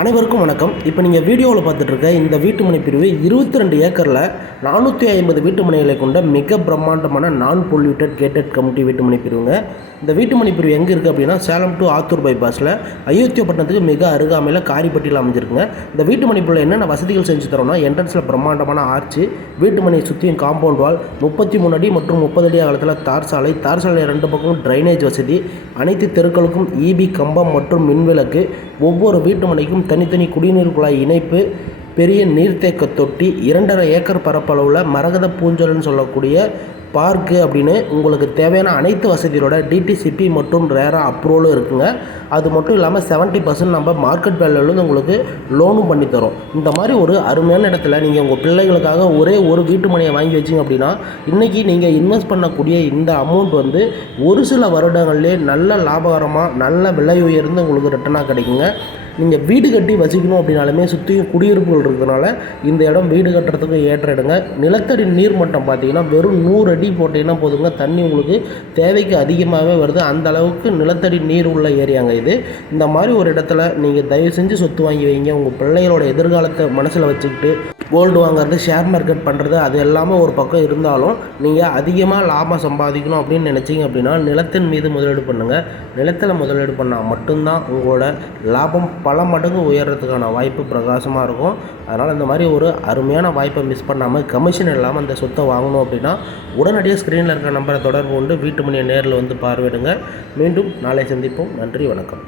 அனைவருக்கும் வணக்கம். இப்போ நீங்கள் வீடியோவில் பார்த்துட்ருக்க இந்த வீட்டுமனை பிரிவு 22 ஏக்கரில் 450 வீட்டுமனைகளை கொண்ட மிக பிரம்மாண்டமான நான் பொல்யூட்டட் கேட்டட் கம்யூனிட்டி வீட்டுமனை பிரிவுங்க. இந்த வீட்டுமனை பிரிவு எங்கே இருக்குது அப்படின்னா சேலம் டு ஆத்தூர் பைபாஸில் அயோத்தியப்பட்டினத்துக்கு மிக அருகாமையில் காரிப்பட்டியில் அமைஞ்சிருக்குங்க. இந்த வீட்டுமனை பிரிவில் என்னென்ன வசதிகள் செஞ்சு தரோம்னா, என்ட்ரன்ஸில் பிரம்மாண்டமான ஆர்ச்சு, வீட்டுமனை சுற்றியும் காம்பவுண்ட் வால், 33 அடி மற்றும் 30 அடி அகலத்தில் தார் சாலை 2 பக்கமும் ட்ரைனேஜ் வசதி, அனைத்து தெருக்களுக்கும் ஈபி கம்பம் மற்றும் மின்விளக்கு, ஒவ்வொரு வீட்டுமனைக்கும் தனித்தனி குடிநீர் குழாய் இணைப்பு, பெரிய நீர்த்தேக்க தொட்டி, 2.5 ஏக்கர் பரப்பளவில் மரகத பூஞ்சல்னு சொல்லக்கூடிய பார்க்கு அப்படின்னு உங்களுக்கு தேவையான அனைத்து வசதியோட டிடிசிபி மற்றும் ரேரா அப்ரூவலும் இருக்குங்க. அது மட்டும் இல்லாமல் 70% நம்ம மார்க்கெட் வேல்யூலேருந்து உங்களுக்கு லோனும் பண்ணித்தரோம். இந்த மாதிரி ஒரு அருமையான இடத்துல நீங்கள் உங்கள் பிள்ளைகளுக்காக ஒரே ஒரு வீட்டு மனையை வாங்கி வச்சிங்க அப்படின்னா, இன்றைக்கி நீங்கள் இன்வெஸ்ட் பண்ணக்கூடிய இந்த அமௌண்ட் ஒரு சில வருடங்கள்லேயே நல்ல லாபகரமாக நல்ல விலை உயர்ந்து உங்களுக்கு ரிட்டனாக கிடைக்குங்க. நீங்கள் வீடு கட்டி வசிக்கணும் அப்படின்னாலுமே சுற்றியும் குடியிருப்புகள் இருக்கிறதுனால இந்த இடம் வீடு கட்டுறதுக்கு ஏற்ற இடங்க. நிலத்தடி நீர் மட்டம் பார்த்தீங்கன்னா வெறும் 100 அடி போட்டிங்கன்னா போதுங்க, தண்ணி உங்களுக்கு தேவைக்கு அதிகமாகவே வருது. அந்த அளவுக்கு நிலத்தடி நீர் உள்ள ஏரியாங்க இது. இந்த மாதிரி ஒரு இடத்துல நீங்கள் தயவு செஞ்சு சொத்து வாங்கி வைங்க. உங்கள் பிள்ளைகளோட எதிர்காலத்தை மனசில் வச்சுக்கிட்டு கோல்டு வாங்குறது, ஷேர் மார்க்கெட் பண்ணுறது, அது எல்லாமே ஒரு பக்கம் இருந்தாலும் நீங்கள் அதிகமாக லாபம் சம்பாதிக்கணும் அப்படின்னு நினச்சிங்க அப்படின்னா நிலத்தின் மீது முதலீடு பண்ணுங்கள். நிலத்தில் முதலீடு பண்ணால் மட்டும்தான் உங்களோட லாபம் பல மடங்கு உயர்றதுக்கான வாய்ப்பு பிரகாசமாக இருக்கும். அதனால் இந்த மாதிரி ஒரு அருமையான வாய்ப்பை மிஸ் பண்ணாமல் கமிஷன் இல்லாமல் அந்த சொத்தை வாங்கணும் அப்படின்னா உடனடியாக ஸ்க்ரீனில் இருக்கிற நம்பரை தொடர்பு கொண்டு வீட்டு மனையை நேரில் வந்து பார்வையிடுங்க. மீண்டும் நாளை சந்திப்போம். நன்றி, வணக்கம்.